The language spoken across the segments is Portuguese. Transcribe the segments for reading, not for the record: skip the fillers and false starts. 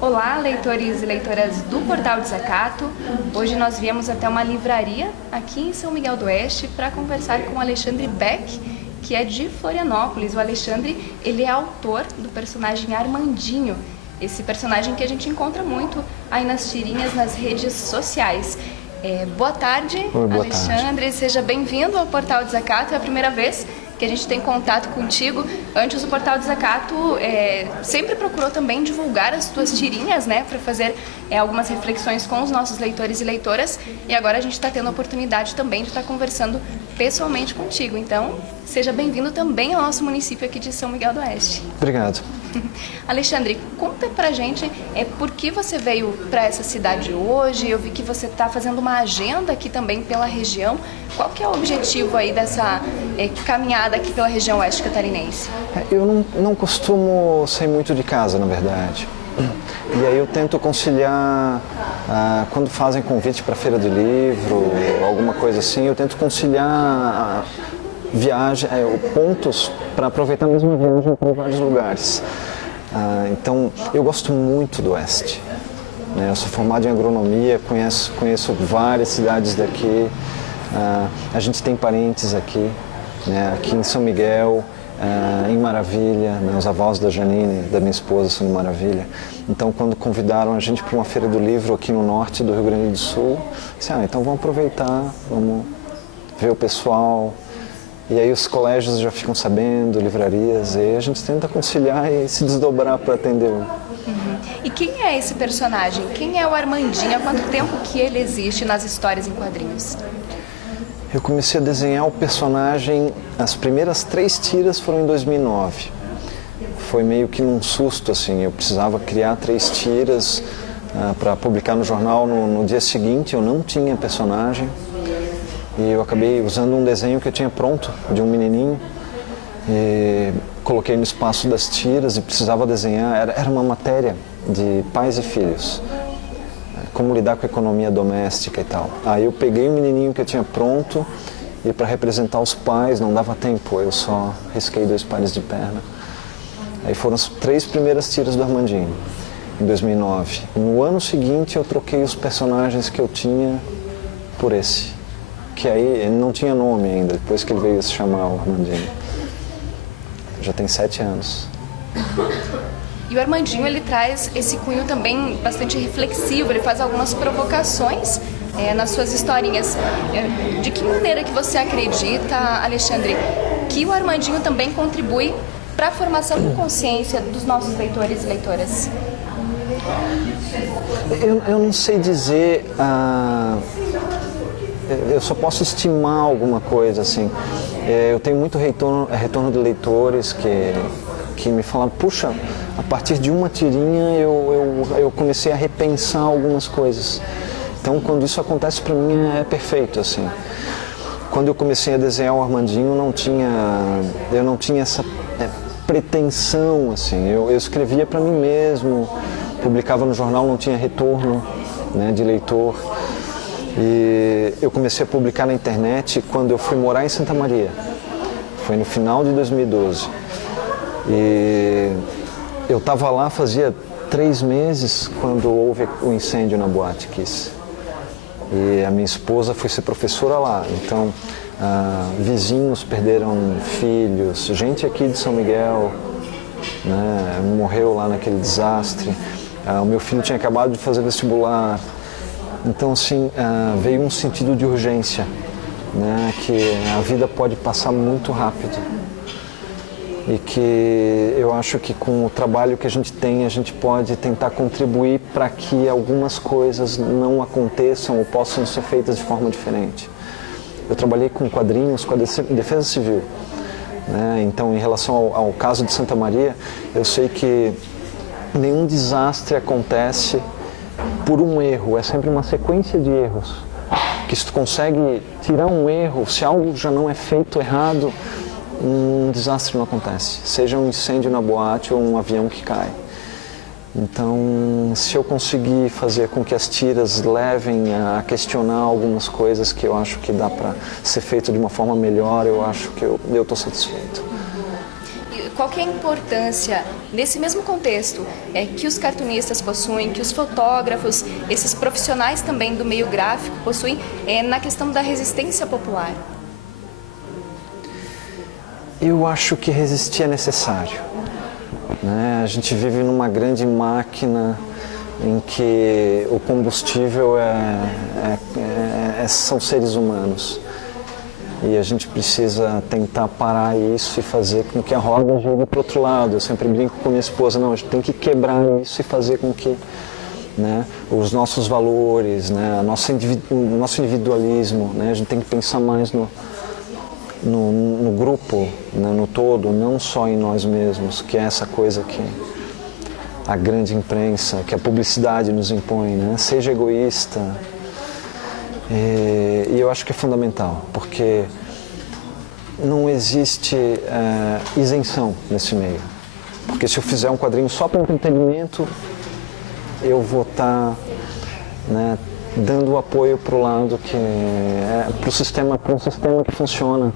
Olá, leitores e leitoras do Portal Desacato. Hoje nós viemos até uma livraria aqui em São Miguel do Oeste para conversar com o Alexandre Beck, que é de Florianópolis. O Alexandre, ele é autor do personagem Armandinho, esse personagem que a gente encontra muito aí nas tirinhas, nas redes sociais. Boa tarde, Oi, boa Alexandre. tarde. Seja bem-vindo ao Portal Desacato. É a primeira vez que a gente tem contato contigo. Antes, o Portal Desacato sempre procurou também divulgar as tuas tirinhas, né, para fazer algumas reflexões com os nossos leitores e leitoras. E agora a gente está tendo a oportunidade também de estar conversando pessoalmente contigo. Então, seja bem-vindo também ao nosso município aqui de São Miguel do Oeste. Obrigado. Alexandre, conta pra gente por que você veio para essa cidade hoje. Eu vi que você está fazendo uma agenda aqui também pela região. Qual que é o objetivo aí dessa caminhada aqui pela região oeste catarinense? Eu não costumo sair muito de casa, na verdade. E aí eu tento conciliar, quando fazem convite para feira do livro, alguma coisa assim, eu tento conciliar viagem, pontos para aproveitar mesmo a viagem para vários lugares. Então, eu gosto muito do Oeste. Né? Eu sou formado em agronomia, conheço várias cidades daqui. A gente tem parentes aqui, né? Aqui em São Miguel, em Maravilha, né? Os avós da Janine, da minha esposa, são de Maravilha. Então, quando convidaram a gente para uma feira do livro aqui no norte do Rio Grande do Sul, disse, então vamos aproveitar, vamos ver o pessoal. E aí os colégios já ficam sabendo, livrarias, e aí a gente tenta conciliar e se desdobrar para atender um. Uhum. E quem é esse personagem? Quem é o Armandinho? Há quanto tempo que ele existe nas histórias em quadrinhos? Eu comecei a desenhar o personagem, as primeiras 3 tiras foram em 2009. Foi meio que num susto, assim, eu precisava criar 3 tiras para publicar no jornal. No dia seguinte eu não tinha personagem. E eu acabei usando um desenho que eu tinha pronto, de um menininho, e coloquei no espaço das tiras e precisava desenhar. Era uma matéria de pais e filhos, como lidar com a economia doméstica e tal. Aí eu peguei o menininho que eu tinha pronto e para representar os pais não dava tempo, eu só risquei 2 pares de perna. Aí foram as 3 primeiras tiras do Armandinho, em 2009. No ano seguinte eu troquei os personagens que eu tinha por esse. Que aí ele não tinha nome ainda, depois que ele veio se chamar o Armandinho. Já tem 7 anos. E o Armandinho, ele traz esse cunho também bastante reflexivo, ele faz algumas provocações nas suas historinhas. De que maneira que você acredita, Alexandre, que o Armandinho também contribui para a formação de consciência dos nossos leitores e leitoras? Eu não sei dizer... Eu só posso estimar alguma coisa, assim. Eu tenho muito retorno de leitores que me falam, puxa, a partir de uma tirinha eu comecei a repensar algumas coisas. Então, quando isso acontece para mim é perfeito, assim. Quando eu comecei a desenhar o Armandinho, eu não tinha essa pretensão, assim. Eu escrevia para mim mesmo, publicava no jornal, não tinha retorno, né, de leitor. E eu comecei a publicar na internet quando eu fui morar em Santa Maria. Foi no final de 2012. E eu estava lá fazia 3 meses quando houve o incêndio na Boate Kiss. E a minha esposa foi ser professora lá. Então, vizinhos perderam filhos, gente aqui de São Miguel, né, morreu lá naquele desastre. O meu filho tinha acabado de fazer vestibular. Então, assim, veio um sentido de urgência, né, que a vida pode passar muito rápido e que eu acho que com o trabalho que a gente tem, a gente pode tentar contribuir para que algumas coisas não aconteçam ou possam ser feitas de forma diferente. Eu trabalhei com quadrinhos, com a Defesa Civil, né, então, em relação ao caso de Santa Maria, eu sei que nenhum desastre acontece por um erro, é sempre uma sequência de erros, que se tu consegue tirar um erro, se algo já não é feito errado, um desastre não acontece, seja um incêndio na boate ou um avião que cai. Então, se eu conseguir fazer com que as tiras levem a questionar algumas coisas que eu acho que dá para ser feito de uma forma melhor, eu acho que eu estou satisfeito. E qual que é a importância, nesse mesmo contexto, que os cartunistas possuem, que os fotógrafos, esses profissionais também do meio gráfico possuem, na questão da resistência popular? Eu acho que resistir é necessário. Né? A gente vive numa grande máquina em que o combustível são seres humanos. E a gente precisa tentar parar isso e fazer com que a roda gire para o outro lado. Eu sempre brinco com minha esposa, não, a gente tem que quebrar isso e fazer com que, né, os nossos valores, né, o nosso individualismo, né, a gente tem que pensar mais no grupo, né, no todo, não só em nós mesmos, que é essa coisa que a grande imprensa, que a publicidade nos impõe, né? Seja egoísta. E eu acho que é fundamental, porque não existe isenção nesse meio. Porque se eu fizer um quadrinho só para entretenimento, eu vou estar, né, dando apoio para o lado que para um sistema que funciona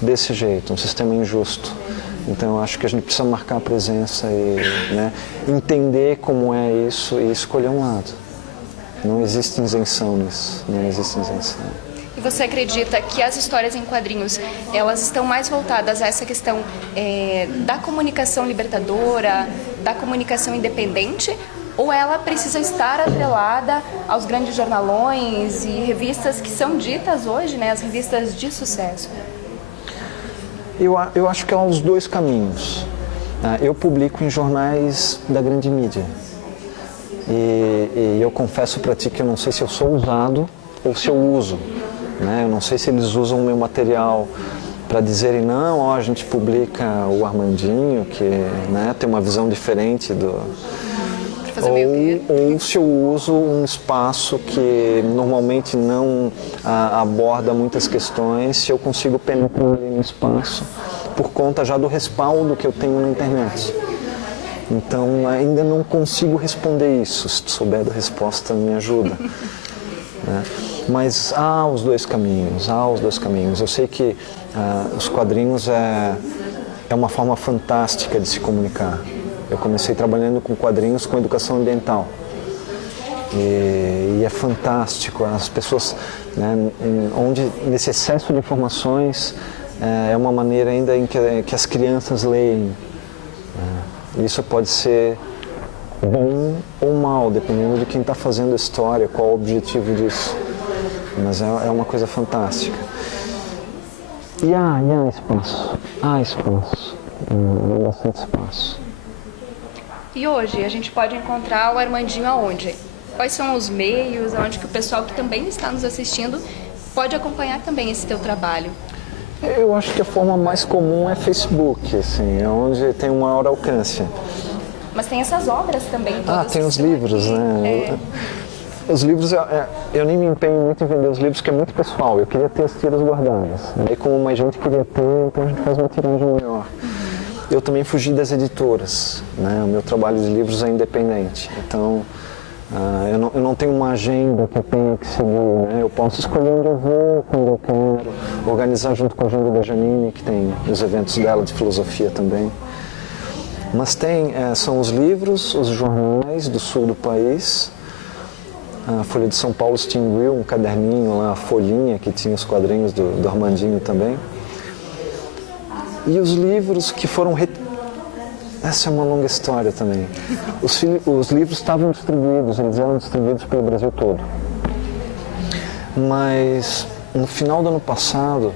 desse jeito, um sistema injusto. Então eu acho que a gente precisa marcar a presença e, né, entender como é isso e escolher um lado. Não existe isenção nisso, não existe isenção. E você acredita que as histórias em quadrinhos, elas estão mais voltadas a essa questão da comunicação libertadora, da comunicação independente, ou ela precisa estar atrelada aos grandes jornalões e revistas que são ditas hoje, né, as revistas de sucesso? Eu acho que há os dois caminhos. Eu publico em jornais da grande mídia. E eu confesso para ti que eu não sei se eu sou usado ou se eu uso. Né? Eu não sei se eles usam o meu material para dizerem, não, ó, a gente publica o Armandinho, que, né, tem uma visão diferente do... Ou se eu uso um espaço que normalmente não aborda muitas questões, se eu consigo penetrar ali no espaço por conta já do respaldo que eu tenho na internet. Então ainda não consigo responder isso, se tu souber da resposta me ajuda. Né? Mas há os dois caminhos, Eu sei que os quadrinhos é uma forma fantástica de se comunicar. Eu comecei trabalhando com quadrinhos com educação ambiental. E é fantástico, as pessoas, né, onde nesse excesso de informações é uma maneira ainda em que as crianças leem. Isso pode ser bom ou mal, dependendo de quem está fazendo a história, qual o objetivo disso. Mas é uma coisa fantástica. E há espaço, bastante espaço. E hoje a gente pode encontrar o Armandinho aonde? Quais são os meios, aonde que o pessoal que também está nos assistindo pode acompanhar também esse teu trabalho? Eu acho que a forma mais comum é Facebook, assim, é onde tem um maior alcance. Mas tem essas obras também. Tem os livros, né? Os livros, eu nem me empenho muito em vender os livros, que é muito pessoal. Eu queria ter as tiras guardadas. Aí como mais gente queria ter, então a gente faz uma tiragem maior. Eu também fugi das editoras, né? O meu trabalho de livros é independente, então eu não tenho uma agenda que eu tenho que seguir, né? Eu posso escolher onde eu vou, quando eu quero, organizar junto com a agenda da Janine, que tem os eventos dela de filosofia também. Mas são os livros, os jornais do sul do país, a Folha de São Paulo extinguiu um caderninho lá, a folhinha, que tinha os quadrinhos do Armandinho também. E os livros que foram... Essa é uma longa história também. Os livros estavam distribuídos, eles eram distribuídos pelo Brasil todo. Mas no final do ano passado,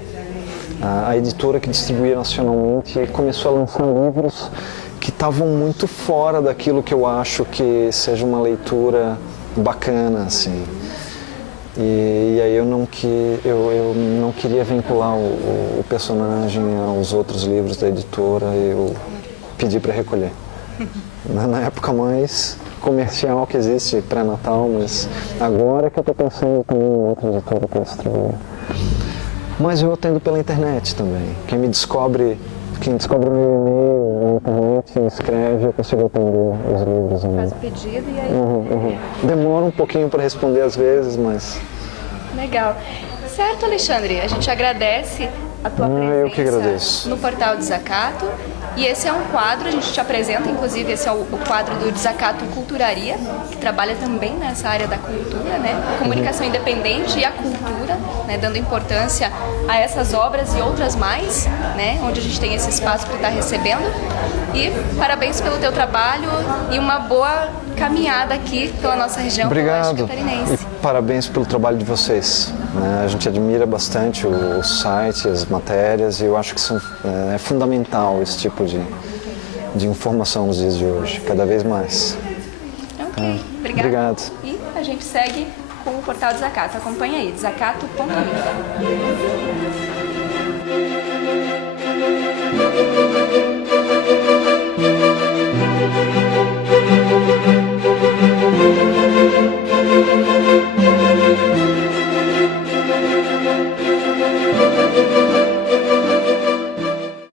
a editora que distribuía nacionalmente começou a lançar livros que estavam muito fora daquilo que eu acho que seja uma leitura bacana, assim. E aí eu não queria vincular o personagem aos outros livros da editora, eu pedi para recolher. Na época mais comercial que existe, pré-natal, mas agora que eu estou pensando também em outra editora para distribuir. Mas eu atendo pela internet também. Quem descobre o meu e-mail, na internet, escreve, eu consigo atender os livros. Faz o pedido e aí... Demora um pouquinho para responder às vezes, mas... Legal. Certo, Alexandre, a gente agradece a tua presença eu que agradeço. no Portal Desacato. E esse é um quadro, a gente te apresenta, inclusive esse é o quadro do Desacato Culturaria, que trabalha também nessa área da cultura, né? Comunicação independente e a cultura, né? Dando importância a essas obras e outras mais, né? Onde a gente tem esse espaço para estar recebendo. E parabéns pelo teu trabalho e uma boa caminhada aqui pela nossa região. Obrigado. Catarinense. E parabéns pelo trabalho de vocês. A gente admira bastante o site, as matérias, e eu acho que é fundamental esse tipo de informação nos dias de hoje, cada vez mais. Ok, obrigado. E a gente segue com o Portal Desacato. Acompanha aí, desacato.info.